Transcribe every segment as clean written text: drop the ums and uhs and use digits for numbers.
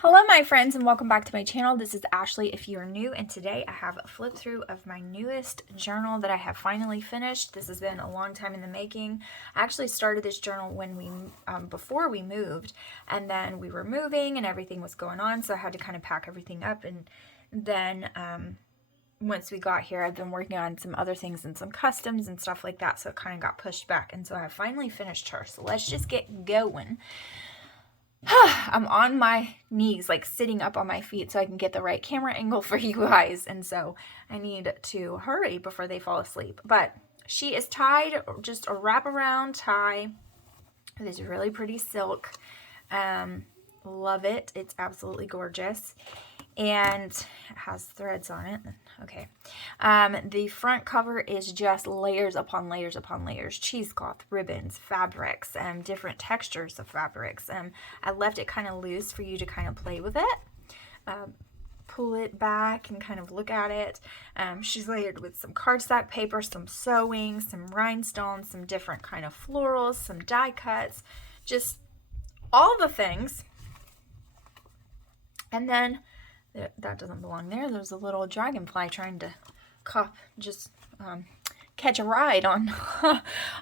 Hello my friends and welcome back to my channel. This is Ashley if you are new, and today I have a flip through of my newest journal that I have finally finished. This has been a long time in the making. I actually started this journal when before we moved, and then we were moving and everything was going on, so I had to kind of pack everything up, and then once we got here I've been working on some other things and some customs and stuff like that, so it kind of got pushed back, and so I have finally finished her. So let's just get going. I'm on my knees, like sitting up on my feet so I can get the right camera angle for you guys. And so I need to hurry before they fall asleep. But she is tied, just a wraparound tie. This really pretty silk. Love it. It's absolutely gorgeous. And it has threads on it. Okay. The front cover is just layers upon layers upon layers. Cheesecloth, ribbons, fabrics, different textures of fabrics. I left it kind of loose for you to kind of play with it. Pull it back and kind of look at it. She's layered with some cardstock paper, some sewing, some rhinestones, some different kind of florals, some die cuts, just all the things. And then that doesn't belong there. There's a little dragonfly trying to catch a ride on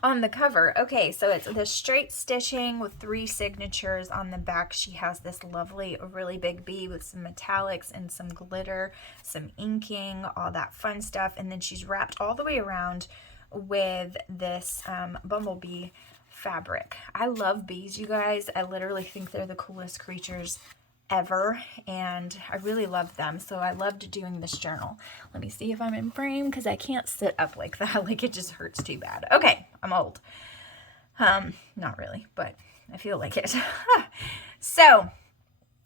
on the cover. Okay, so it's the straight stitching with 3 signatures on the back. She has this lovely, really big bee with some metallics and some glitter, some inking, all that fun stuff. And then she's wrapped all the way around with this bumblebee fabric. I love bees, you guys. I literally think they're the coolest creatures ever, and I really love them, so I loved doing this journal. Let me see if I'm in frame because I can't sit up like that. Like, it just hurts too bad. Okay, I'm old. Not really, but I feel like it. So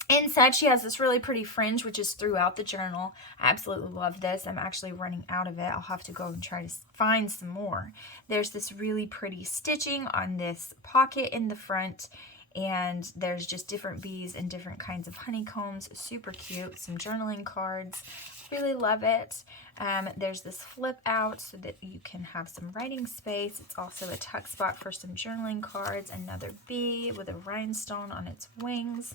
inside she has this really pretty fringe, which is throughout the journal. I absolutely love this. I'm actually running out of it. I'll have to go and try to find some more. There's this really pretty stitching on this pocket in the front, and there's just different bees and different kinds of honeycombs. Super cute. Some journaling cards. Really love it. There's this flip out so that you can have some writing space. It's also a tuck spot for some journaling cards. Another bee with a rhinestone on its wings.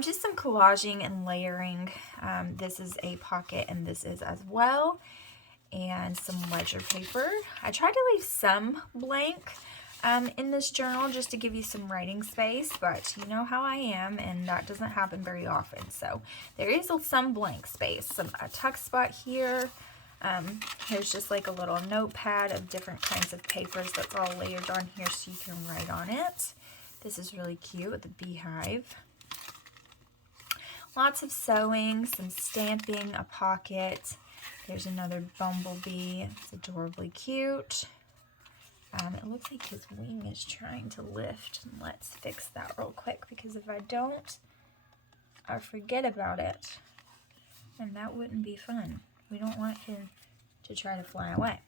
Just some collaging and layering. This is a pocket and this is as well. And some ledger paper. I tried to leave some blank in this journal just to give you some writing space, but you know how I am, and that doesn't happen very often. So there is some blank space, a tuck spot here. Here's just like a little notepad of different kinds of papers that's all layered on here so you can write on it. This is really cute with the beehive. Lots of sewing, some stamping, a pocket. There's another bumblebee. It's adorably cute. It looks like his wing is trying to lift. Let's fix that real quick, because if I don't, I forget about it. And that wouldn't be fun. We don't want him to try to fly away.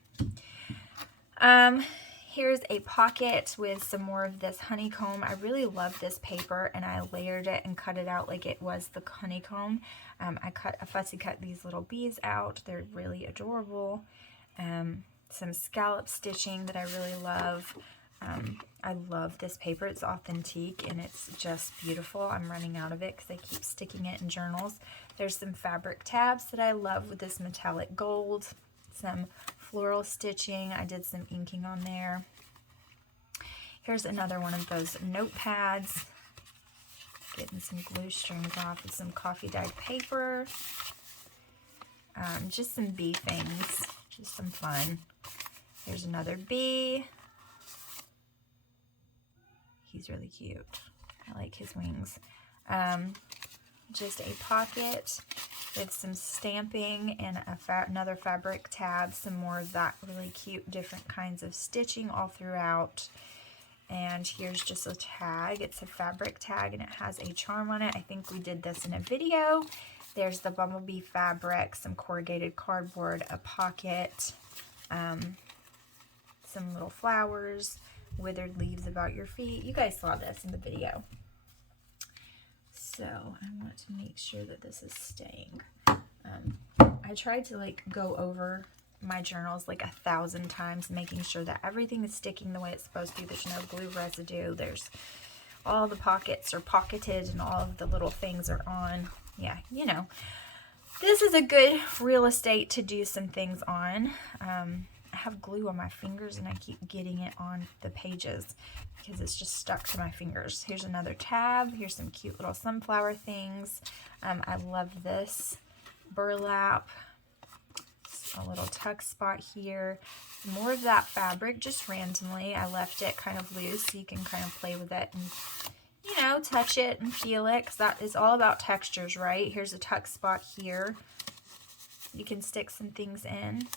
Here's a pocket with some more of this honeycomb. I really love this paper, and I layered it and cut it out like it was the honeycomb. I fussy cut these little bees out. They're really adorable. Some scallop stitching that I really love. I love this paper. It's authentique and it's just beautiful. I'm running out of it because I keep sticking it in journals. There's some fabric tabs that I love with this metallic gold. Some floral stitching. I did some inking on there. Here's another one of those notepads. Getting some glue strings off with some coffee dyed paper. Just some bee things. Just some fun. Here's another bee. He's really cute. I like his wings. Just a pocket with some stamping and another fabric tab. Some more of that really cute different kinds of stitching all throughout. And here's just a tag. It's a fabric tag and it has a charm on it. I think we did this in a video. There's the bumblebee fabric, some corrugated cardboard, a pocket, some little flowers, withered leaves about your feet. You guys saw this in the video. So I want to make sure that this is staying. I tried to like go over my journals like 1,000 times, making sure that everything is sticking the way it's supposed to. There's no glue residue. There's all the pockets are pocketed and all of the little things are on. Yeah, you know, this is a good real estate to do some things on. I have glue on my fingers and I keep getting it on the pages because it's just stuck to my fingers. Here's another tab. Here's some cute little sunflower things. I love this burlap. A little tuck spot here. More of that fabric just randomly. I left it kind of loose so you can kind of play with it and, you know, touch it and feel it, because that is all about textures, right? Here's a tuck spot here. You can stick some things in.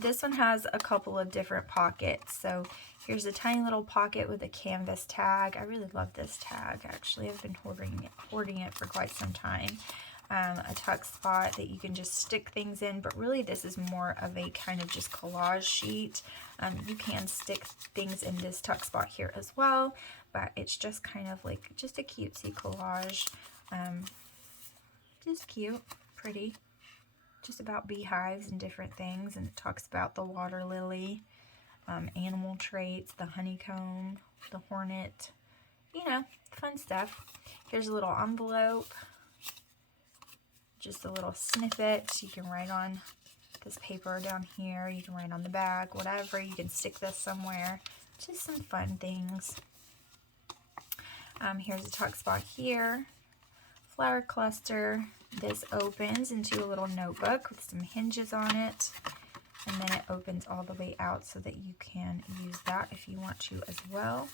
This one has a couple of different pockets. So here's a tiny little pocket with a canvas tag. I really love this tag, actually. I've been hoarding it for quite some time. A tuck spot that you can just stick things in, but really this is more of a kind of just collage sheet. You can stick things in this tuck spot here as well, but it's just kind of like just a cutesy collage. Just cute, pretty. Just about beehives and different things, and it talks about the water lily, animal traits, the honeycomb, the hornet, you know, fun stuff. Here's a little envelope, just a little snippet. You can write on this paper down here, you can write on the back, whatever. You can stick this somewhere. Just some fun things. Here's a tuck spot here, flower cluster. This opens into a little notebook with some hinges on it, and then it opens all the way out so that you can use that if you want to as well.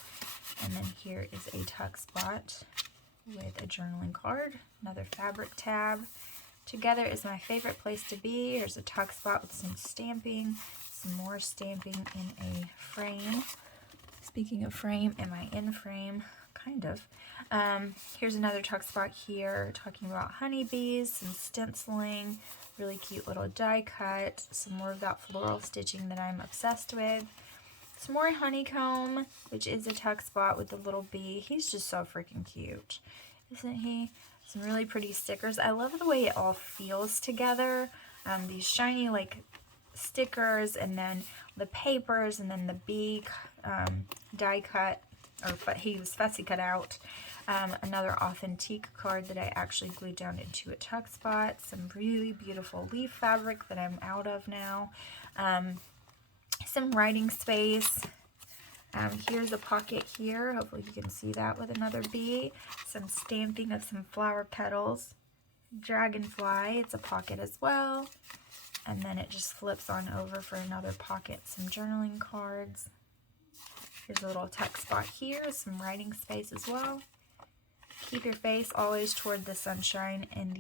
And then here is a tuck spot with a journaling card, another fabric tab. Together is my favorite place to be. Here's a tuck spot with some stamping, some more stamping in a frame. Speaking of frame, am I in frame? Kind of. Here's another tuck spot here talking about honeybees, some stenciling, really cute little die cut, some more of that floral stitching that I'm obsessed with, some more honeycomb, which is a tuck spot with the little bee. He's just so freaking cute, isn't he? Some really pretty stickers. I love the way it all feels together. These shiny like stickers, and then the papers, and then the bee die cut, or he was fussy cut out. Another authentique card that I actually glued down into a tuck spot. Some really beautiful leaf fabric that I'm out of now. Some writing space. Here's a pocket here. Hopefully you can see that with another bee. Some stamping of some flower petals. Dragonfly, it's a pocket as well. And then it just flips on over for another pocket. Some journaling cards. Here's a little tuck spot here. Some writing space as well. Keep your face always toward the sunshine and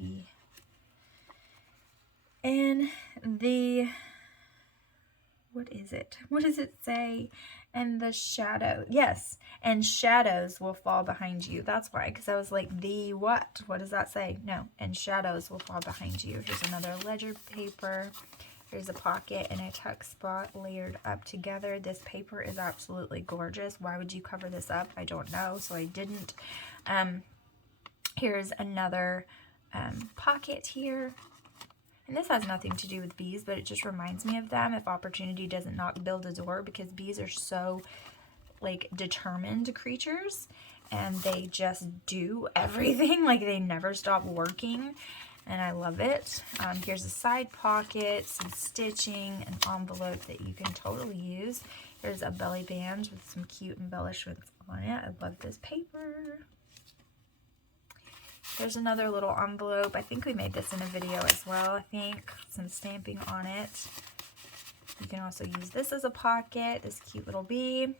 what is it? What does it say? And the shadow. Yes. And shadows will fall behind you. That's why. Because I was like, the what? What does that say? No. And shadows will fall behind you. Here's another ledger paper. Here's a pocket and a tuck spot layered up together. This paper is absolutely gorgeous. Why would you cover this up? I don't know. So I didn't. Here's another pocket here. And this has nothing to do with bees, but it just reminds me of them. If opportunity doesn't knock, build a door, because bees are so like determined creatures, and they just do everything. Like they never stop working, and I love it. Here's a side pocket, some stitching, an envelope that you can totally use. Here's a belly band with some cute embellishments on it. I love this paper. There's another little envelope. I think we made this in a video as well, I think. Some stamping on it. You can also use this as a pocket. This cute little bee.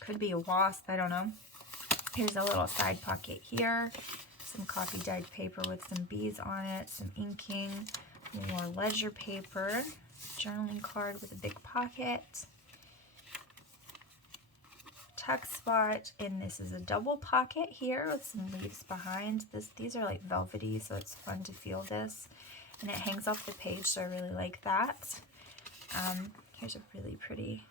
Could be a wasp, I don't know. Here's a little side pocket here. Some coffee dyed paper with some bees on it. Some inking. More ledger paper. Journaling card with a big pocket. Tuck spot, and this is a double pocket here with some leaves behind. These are like velvety, so it's fun to feel this, and it hangs off the page, so I really like that. Here's a really pretty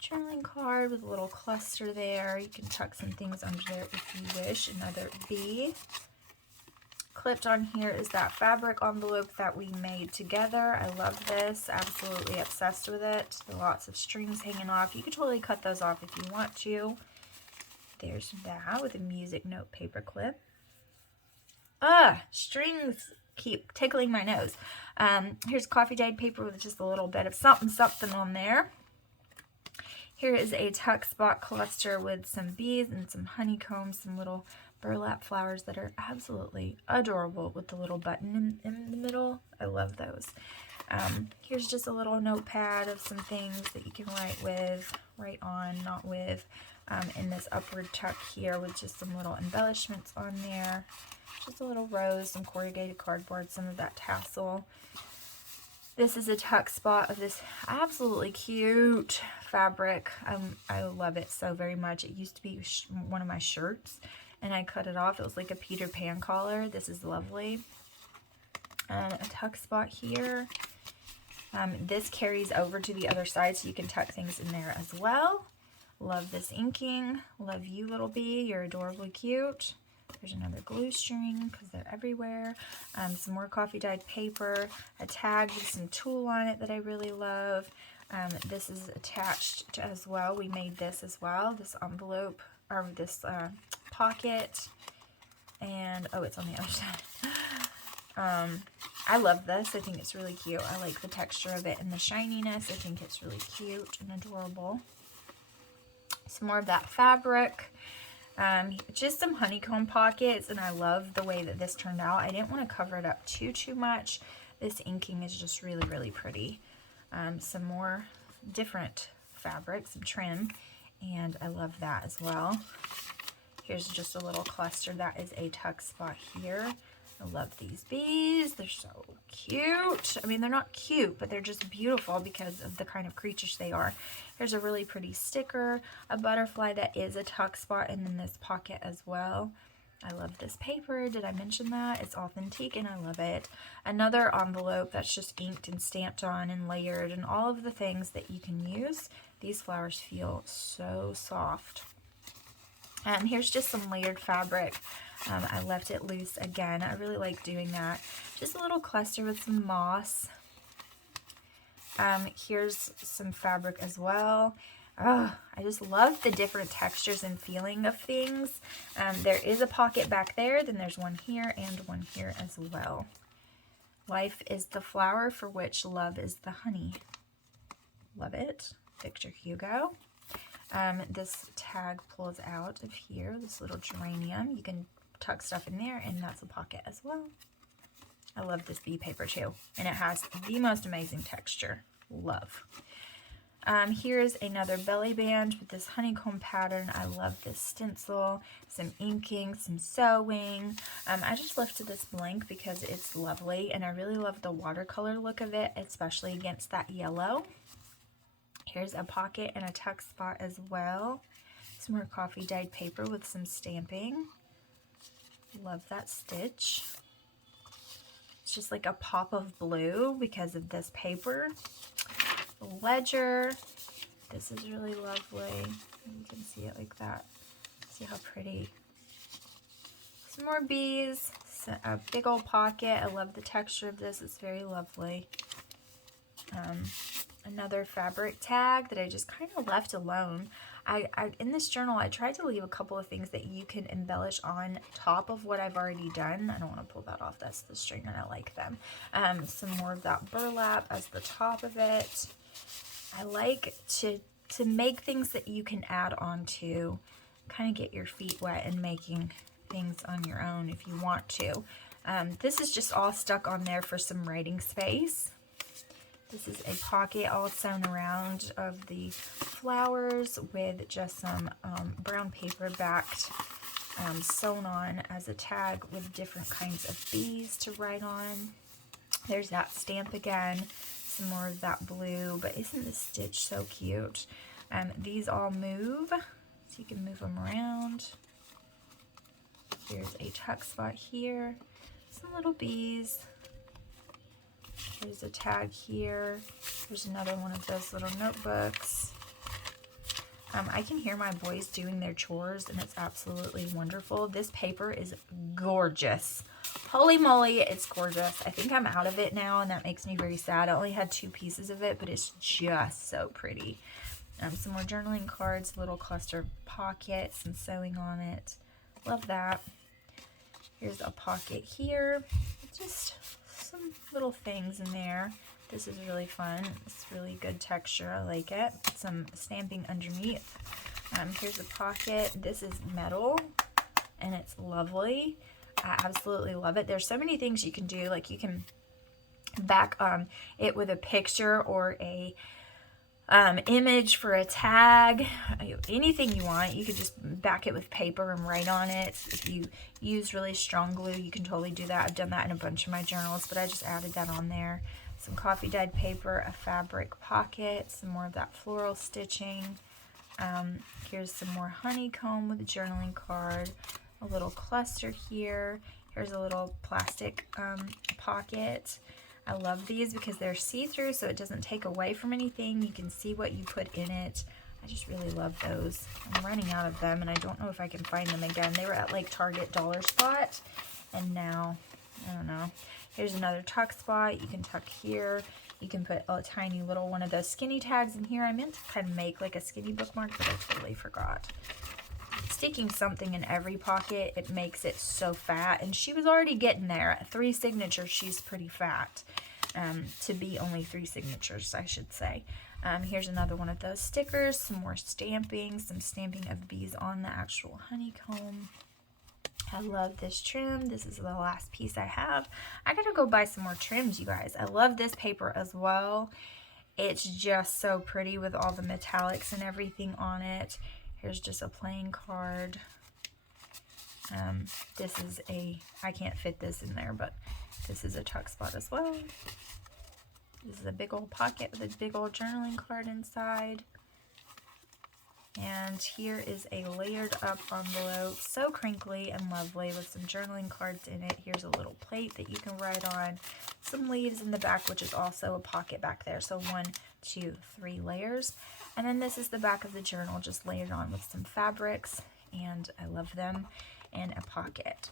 journaling card with a little cluster there. You can tuck some things under there if you wish. Another bee clipped on here is that fabric envelope that we made together. I love this. Absolutely obsessed with it. Lots of strings hanging off. You could totally cut those off if you want to. There's that with a music note paper clip. Strings keep tickling my nose. Here's coffee dyed paper with just a little bit of something on there. Here is a tuck spot cluster with some bees and some honeycombs, some little burlap flowers that are absolutely adorable with the little button in the middle. I love those. Here's just a little notepad of some things that you can write with, write on, not with, in this upward tuck here with just some little embellishments on there. Just a little rose, some corrugated cardboard, some of that tassel. This is a tuck spot of this absolutely cute fabric. I love it so very much. It used to be one of my shirts, and I cut it off. It was like a Peter Pan collar. This is lovely. A tuck spot here. This carries over to the other side, so you can tuck things in there as well. Love this inking. Love you, little bee. You're adorably cute. There's another glue string because they're everywhere. Some more coffee dyed paper. A tag with some tulle on it that I really love. This is attached as well. We made this as well. This envelope, or this pocket. And, oh, it's on the other side. I love this. I think it's really cute. I like the texture of it and the shininess. I think it's really cute and adorable. Some more of that fabric. Just some honeycomb pockets, and I love the way that this turned out. I didn't want to cover it up too much. This inking is just really, really pretty. Some more different fabric, some trim, and I love that as well. Here's just a little cluster. That is a tuck spot here. I love these bees. They're so cute. I mean, they're not cute, but they're just beautiful because of the kind of creatures they are. Here's a really pretty sticker, a butterfly that is a tuck spot, and then this pocket as well. I love this paper. Did I mention that? It's authentic and I love it. Another envelope that's just inked and stamped on and layered and all of the things that you can use. These flowers feel so soft. Here's just some layered fabric. I left it loose again. I really like doing that. Just a little cluster with some moss. Here's some fabric as well. Oh, I just love the different textures and feeling of things. There is a pocket back there, then there's one here and one here as well. Life is the flower for which love is the honey. Love it. Victor Hugo. This tag pulls out of here, this little geranium. You can tuck stuff in there, and that's a pocket as well. I love this bee paper too, and it has the most amazing texture. Love. Here's another belly band with this honeycomb pattern. I love this stencil, some inking, some sewing. I just left this blank because it's lovely, and I really love the watercolor look of it, especially against that yellow. Here's a pocket and a tuck spot as well. Some more coffee dyed paper with some stamping. Love that stitch. It's just like a pop of blue because of this paper. Ledger. This is really lovely. You can see it like that. See how pretty. Some more bees. A big old pocket. I love the texture of this. It's very lovely. Another fabric tag that I just kind of left alone. In this journal, I tried to leave a couple of things that you can embellish on top of what I've already done. I don't want to pull that off. That's the string, and I like them. Some more of that burlap as the top of it. I like to make things that you can add on to, kind of get your feet wet and making things on your own if you want to. This is just all stuck on there for some writing space. This is a pocket all sewn around of the flowers with just some brown paper backed sewn on as a tag with different kinds of bees to write on. There's that stamp again, some more of that blue, but isn't this stitch so cute? These all move, so you can move them around. Here's a tuck spot here, some little bees. Here's a tag here. There's another one of those little notebooks. I can hear my boys doing their chores, and it's absolutely wonderful. This paper is gorgeous. Holy moly, it's gorgeous. I think I'm out of it now, and that makes me very sad. I only had 2 pieces of it, but it's just so pretty. Some more journaling cards, little cluster pockets, and sewing on it. Love that. Here's a pocket here. Just some little things in there. This is really fun. It's really good texture. I like it. Some stamping underneath. Here's a pocket. This is metal, and it's lovely. I absolutely love it. There's so many things you can do. Like you can back it with a picture or a image for a tag, anything you want. You could just back it with paper and write on it. If you use really strong glue, you can totally do that. I've done that in a bunch of my journals, but I just added that on there. Some coffee dyed paper, a fabric pocket, some more of that floral stitching. Here's some more honeycomb with a journaling card, a little cluster here. Here's a little plastic pocket. I love these because they're see-through, so it doesn't take away from anything. You can see what you put in it. I just really love those. I'm running out of them, and I don't know if I can find them again. They were at like Target Dollar Spot, and now, I don't know. Here's another tuck spot. You can tuck here. You can put a tiny little one of those skinny tags in here. I meant to kind of make like a skinny bookmark, but I totally forgot. Sticking something in every pocket, it makes it so fat, and she was already getting there. At 3 signatures, she's pretty fat. To be only 3 signatures, I should say. Here's another one of those stickers, some more stamping, some stamping of bees on the actual honeycomb. I love this trim. This is the last piece I have. I gotta go buy some more trims, you guys. I love this paper as well. It's just so pretty with all the metallics and everything on it. Here's just a plain card. This is I can't fit this in there, but this is a tuck spot as well. This is a big old pocket with a big old journaling card inside. And here is a layered up envelope, so crinkly and lovely with some journaling cards in it. Here's a little plate that you can write on. Some leaves in the back, which is also a pocket back there. So 1, 2, 3 layers. And then this is the back of the journal, just layered on with some fabrics. And I love them. And a pocket.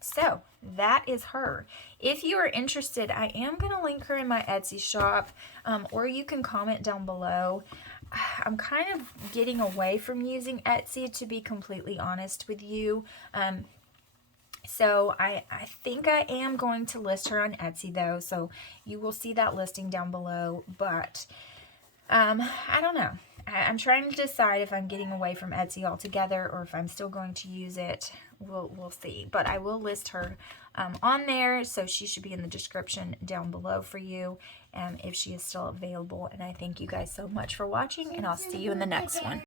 So that is her. If you are interested, I am going to link her in my Etsy shop, or you can comment down below. I'm kind of getting away from using Etsy, to be completely honest with you. So I think I am going to list her on Etsy though, so you will see that listing down below. But I don't know. I'm trying to decide if I'm getting away from Etsy altogether or if I'm still going to use it. We'll see. But I will list her on there, so she should be in the description down below for you if she is still available. And I thank you guys so much for watching, and I'll see you in the next one.